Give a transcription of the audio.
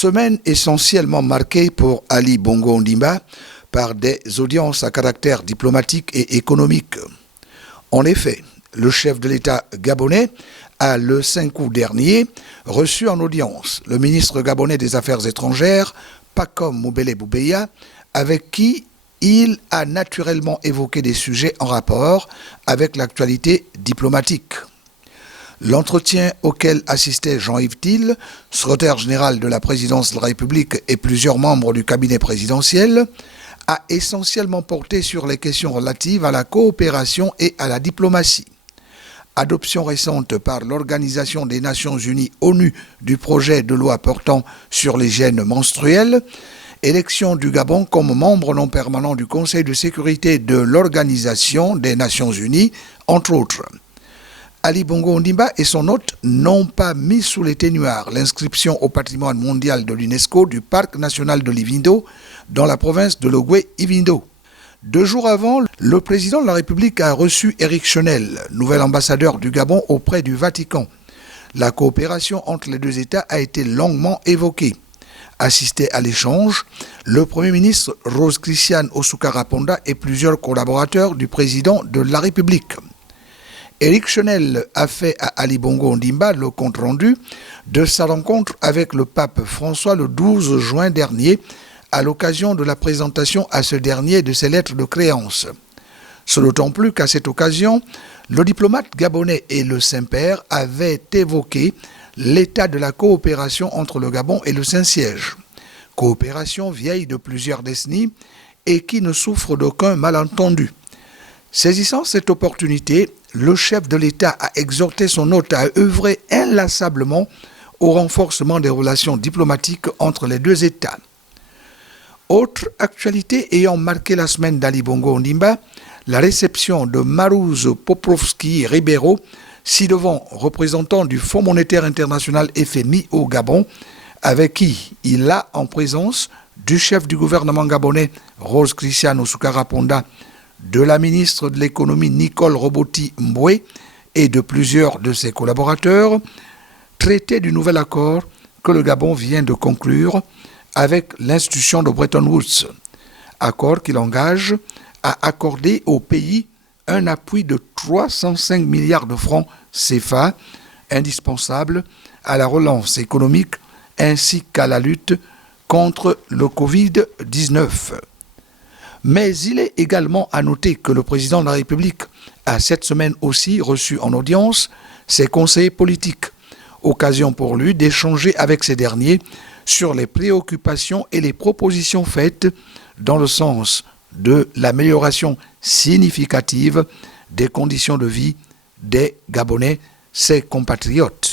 Semaine essentiellement marquée pour Ali Bongo Ondimba par des audiences à caractère diplomatique et économique. En effet, le chef de l'État gabonais a le 5 août dernier reçu en audience le ministre gabonais des Affaires étrangères, Pacome Moubele Boubeya, avec qui il a naturellement évoqué des sujets en rapport avec l'actualité diplomatique. L'entretien auquel assistait Jean-Yves Thiel, secrétaire général de la présidence de la République et plusieurs membres du cabinet présidentiel, a essentiellement porté sur les questions relatives à la coopération et à la diplomatie. Adoption récente par l'Organisation des Nations Unies ONU du projet de loi portant sur l'hygiène menstruelle, élection du Gabon comme membre non permanent du Conseil de sécurité de l'Organisation des Nations Unies, entre autres. Ali Bongo Ondimba et son hôte n'ont pas mis sous les ténuards l'inscription au patrimoine mondial de l'UNESCO du parc national de Livindo dans la province de Logoué-Ivindo. 2 jours avant, le président de la République a reçu Éric Chenel, nouvel ambassadeur du Gabon auprès du Vatican. La coopération entre les deux États a été longuement évoquée. Assisté à l'échange, le Premier ministre Rose Christiane Osukarra Ponda et plusieurs collaborateurs du président de la République. Éric Chenel a fait à Ali Bongo Ondimba le compte-rendu de sa rencontre avec le pape François le 12 juin dernier à l'occasion de la présentation à ce dernier de ses lettres de créance. Ce d'autant plus qu'à cette occasion, le diplomate gabonais et le Saint-Père avaient évoqué l'état de la coopération entre le Gabon et le Saint-Siège. Coopération vieille de plusieurs décennies et qui ne souffre d'aucun malentendu. Saisissant cette opportunité, le chef de l'État a exhorté son hôte à œuvrer inlassablement au renforcement des relations diplomatiques entre les deux États. Autre actualité ayant marqué la semaine d'Ali Bongo Ondimba, la réception de Marouz Poprovski Ribeiro, ci-devant représentant du Fonds monétaire international FMI au Gabon, avec qui il a en présence du chef du gouvernement gabonais Rose Christiane Osukarra Ponda, de la ministre de l'économie Nicole Roboti Mboué et de plusieurs de ses collaborateurs, traité du nouvel accord que le Gabon vient de conclure avec l'institution de Bretton Woods, accord qui l'engage à accorder au pays un appui de 305 milliards de francs CFA, indispensable à la relance économique ainsi qu'à la lutte contre le Covid-19. Mais il est également à noter que le président de la République a cette semaine aussi reçu en audience ses conseillers politiques, occasion pour lui d'échanger avec ces derniers sur les préoccupations et les propositions faites dans le sens de l'amélioration significative des conditions de vie des Gabonais, ses compatriotes.